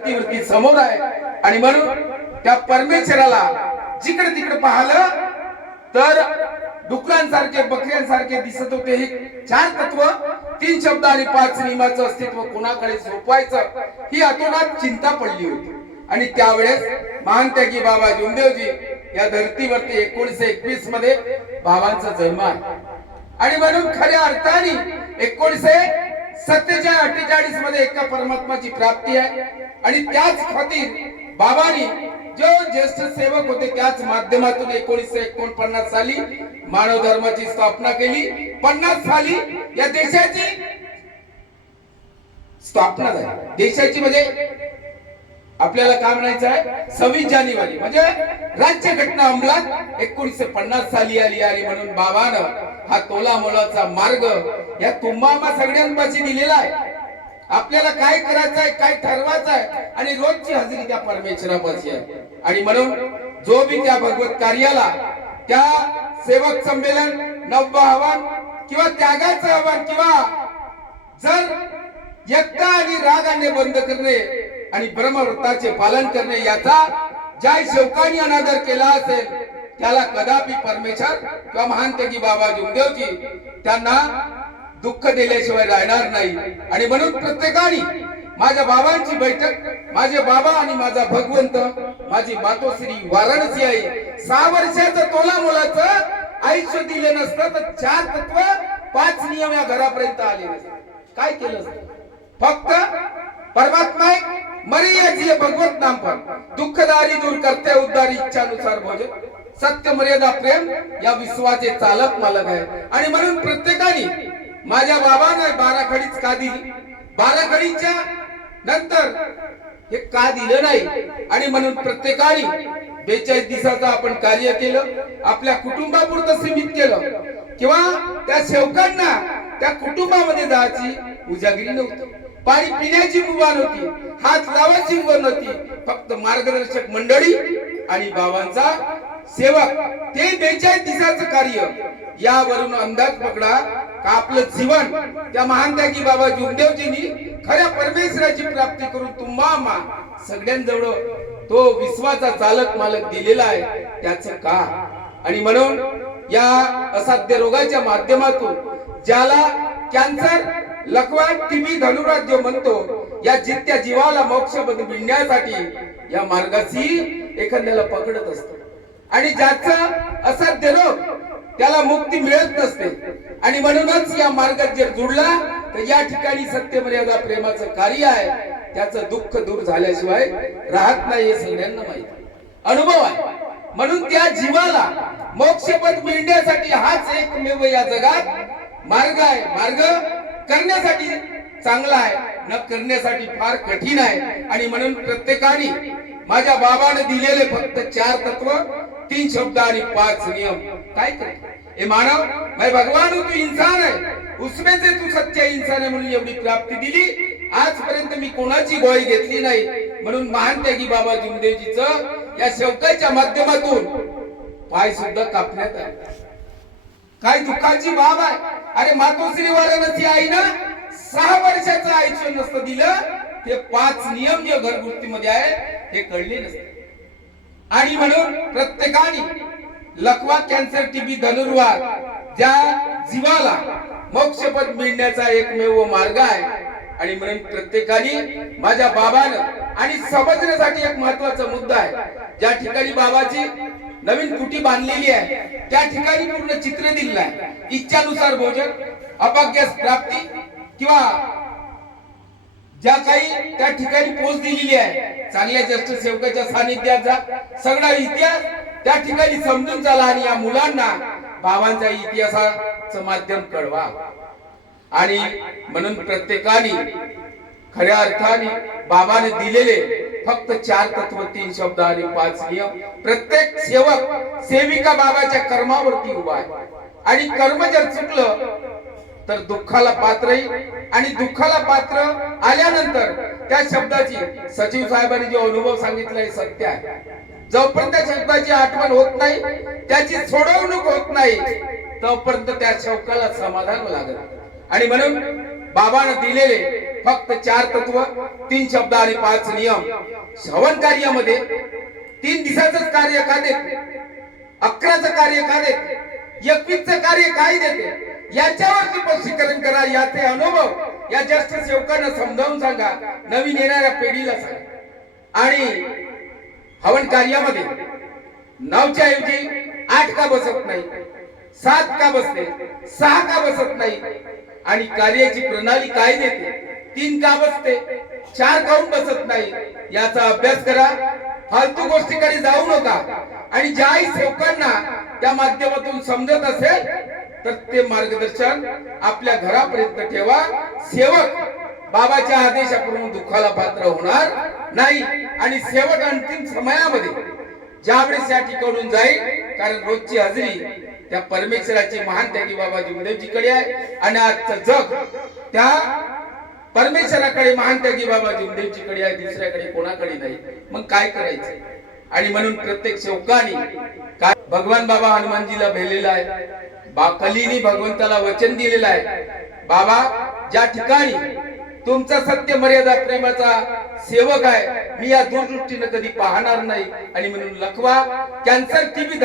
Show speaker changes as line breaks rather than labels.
धर्तीवरती समोर आहे. आणि म्हणून त्या परमेश्वराला जिकडे तिकडे पाहिलं तर डुकरांसारखे बकऱ्यांसारखे दिसत होते. हे चार तत्व तीन शब्द आणि पाच नियमाचं अस्तित्व कोणाकडे सोपवायचं ही अतोनात चिंता पडली होती. आणि त्यावेळेस महान त्यागी बाबा जुमदेवजी या धर्तीवरती एकोणीशे एकवीसमध्ये बाबांचा जन्म आहे. आणि म्हणून खऱ्या अर्थाने एकोणीशे सत्तेच्या अठ्ठेचाळीसमध्ये एका परमात्माची प्राप्ती आहे. आणि त्याच खातीर बाबानी जो ज्येष्ठ सेवक होते त्याच माध्यमातून एकोणीसशे एकोणपन्नास साली मानव धर्माची स्थापना केली. पन्नास साली या देशाची स्थापना झाली. देशाची म्हणजे आपल्याला काय म्हणायचं आहे. सव्वीस जानेवारी म्हणजे राज्य घटना अंमलात एकोणीसशे पन्नास साली आली आली म्हणून बाबानं हा तोला मोलाचा मार्ग या तुम्हाला सगळ्यांपाशी दिलेला आहे. आपल्याला काय करायचं आहे काय ठरवायचं आहे आणि रोजची हजेरी त्या परमेश्वरापाशी आहे. आणि म्हणून जो बी त्या भगवत कार्याला त्या सेवक संमेलन नव आव्हान किंवा त्यागाचं आव्हान किंवा जर एकता आणि राग आणणे बंद करणे आणि ब्रह्मवृत्ताचे पालन करणे याचा ज्या शौकानी अनादर केला असेल त्याला कदापि परमेश्वर किंवा महान त्यागी बाबा जुमदेवजी त्यांना दुःख दिल्याशिवाय राहणार नाही. आणि म्हणून प्रत्येकाने माझ्या बाबांची बैठक माझे बाबा आणि माझा भगवंत माझी मातोश्री वाराणसी आहे सहा वर्षाचं तोला मुलाचं आयुष्य दिलं नसतं तर चार तत्व पाच नियम या घरापर्यंत आले काय केलं फक्त परमात्मा एक मरी भगवत नाम पण. दुःखदारी दूर करते उद्धारी इच्छानुसार भोजन. सत्य मर्यादा प्रेम या विश्वाचे चालक मालक आहे. आणि म्हणून प्रत्येकाने माझ्या बाबानं बाराखडीच का दिली? बाराखडीच्या नंतर हे का दिलं नाही? आणि म्हणून प्रत्येकाने बेचाळीस दिवसाचं आपण कार्य केलं आपल्या कुटुंबापुरतं सीमित केलं. किंवा त्या सेवकांना त्या कुटुंबामध्ये जायची उजागिरी नव्हती. पाणी पिण्याची मुभा नव्हती हात लावायची मुभा नव्हती. फक्त मार्गदर्शक मंडळी आणि बाबांचा सेवक. ते बेचाळीस दिवसाचं कार्य यावरून अंदाज पकडा का आपलं जीवन. त्या महान त्यागी बाबा जुमदेवजींनी खऱ्या परमेश्वराची प्राप्ती करून तुम्हा सगळ्यांजवळ तो विश्वाचा चालक मालक दिलेला आहे त्याचं का? आणि म्हणून या असाध्य रोगाच्या माध्यमातून ज्याला कॅन्सर लकवा टीबी धनुराज जो म्हणतो या जित्या जीवाला मोक्ष मिळण्यासाठी या मार्गाशी एखाद्याला पकडत असतो. आणि ज्याचं असाध्य रोग त्याला मुक्ती मिळत नसते. आणि म्हणूनच या मार्गात जर जुडला तर या ठिकाणी सत्य मर्यादा प्रेमाचं कार्य आहे. त्याचं दुःख दूर झाल्याशिवाय राहत नाही हे सगळ्यांना माहिती अनुभव आहे. म्हणून त्या जीवाला मोक्षपद मिळण्यासाठी हाच एकमेव या जगात मार्ग आहे. मार्ग करण्यासाठी चांगला आहे. न करण्यासाठी फार कठीण आहे. आणि म्हणून प्रत्येकाने माझ्या बाबाने दिलेले फक्त चार तत्व तीन शब्द आणि पाच नियम. काय कर हे मानव मैं भगवान हूं, तू इंसान आहे. उसमें से तू सच्चा इंसान आहे म्हणून एवढी प्राप्ती दिली. आजपर्यंत मी कोणाची गोळी घेतली नाही. म्हणून महान त्यागी बाबा जुमदेवजीच या शेवकाच्या माध्यमातून पाय सुद्धा कापण्यात आले. काय दुःखाची बाब आहे? अरे मातोश्री वाराणसी आईनं सहा वर्षाचं आयुष्य नसतं दिलं. ते पाच नियम जे घरगुतीमध्ये आहे. हे कळले नसते. आणि म्हणून प्रत्येकाने लकवा कॅन्सर टीबी धनुर्वाद ज्या जीवाला मोक्षपद मिळण्याचा एकमेव मार्ग आहे. आणि म्हणून प्रत्येकाने माझ्या बाबानं आणि समजण्यासाठी एक महत्त्वाचा मुद्दा आहे. ज्या ठिकाणी बाबाची नवीन कुटी बांधलेली आहे त्या ठिकाणी पूर्ण चित्र दिलेलं आहे. इच्छानुसार भोजन अभाग्यास प्राप्ती किंवा ज्या काही त्या ठिकाणी पोच दिलेली आहे चांगल्या ज्येष्ठ सेवकाच्या सानिध्यात जा सगळा इतिहास त्या ठिकाणी समजून चाला आणि या मुलांना बाबांच्या इतिहासाचं माध्यम कळवा. आणि म्हणून प्रत्येकाने खऱ्या अर्थाने बाबाने दिलेले फक्त चार तत्व तीन शब्द आणि पाच नियम प्रत्येक सेवक सेविका बाबाच्या कर्मावरती उभा आहे. आणि कर्म जर चुकलं तर दुःखाला पात्रही आणि दुःखाला पात्र आल्यानंतर त्या शब्दाची सचिव साहेबांनी जो अनुभव सांगितलाय सत्य आहे. जोपर्यंत त्या शब्दाची आठवण होत नाही त्याची सोडवणूक होत नाही तोपर्यंत त्या शौकाला समाधान लागत आणि म्हणून बाबानं दिलेले फक्त चार तत्व तीन शब्द आणि पाच नियम श्रवण कार्यामध्ये तीन दिवसाच कार्य का देते? अकराचं कार्य का देते? एकवीसचं कार्य काय देते? याच्यावरती स्पष्टीकरण करा याचे अनुभव या ज्येष्ठ सेवकांना समजावून सांगा नवीन येणाऱ्या पिढीला सांगा. आणि हवन कार्यामध्ये नऊच्या ऐवजी आठ का बसत नाही सात का बसते सहा का बसत नाही आणि कार्याची प्रणाली काय देते तीन का बसते चार काऊन बसत नाही याचा अभ्यास करा. फालतू गोष्टीकडे जाऊ नका. आणि ज्याही सेवकांना त्या माध्यमातून समजत असेल तर ते मार्गदर्शन आपल्या घरापर्यंत ठेवा. सेवक बाबाच्या आदेशाप्रमाणे दुःखाला पात्र होणार नाही. आणि सेवक अंतिम समयामध्ये ज्यावेळेस या ठिकाणून जाईल कारण रोजची हजेरी त्या परमेश्वराची महान त्यागी बाबा जीवदेवजीकडे आहे. आणि आजचं जग त्या परमेश्वराकडे महान त्यागी बाबा जीवदेवजीकडे आहे दुसऱ्याकडे कोणाकडे नाही. मग काय करायचं? आणि म्हणून प्रत्येक सेवकाने काय भगवान बाबा हनुमानजीला भेलेला आहे. बा कलीनी भगवंताला वचन दिलेलं आहे. बाबा ज्या ठिकाणी तुमचा सत्य मर्यादा प्रेमाचा सेवक आहे मी या दूरदृष्टीनं कधी पाहणार नाही. आणि म्हणून लखवा कॅन्सर टीबी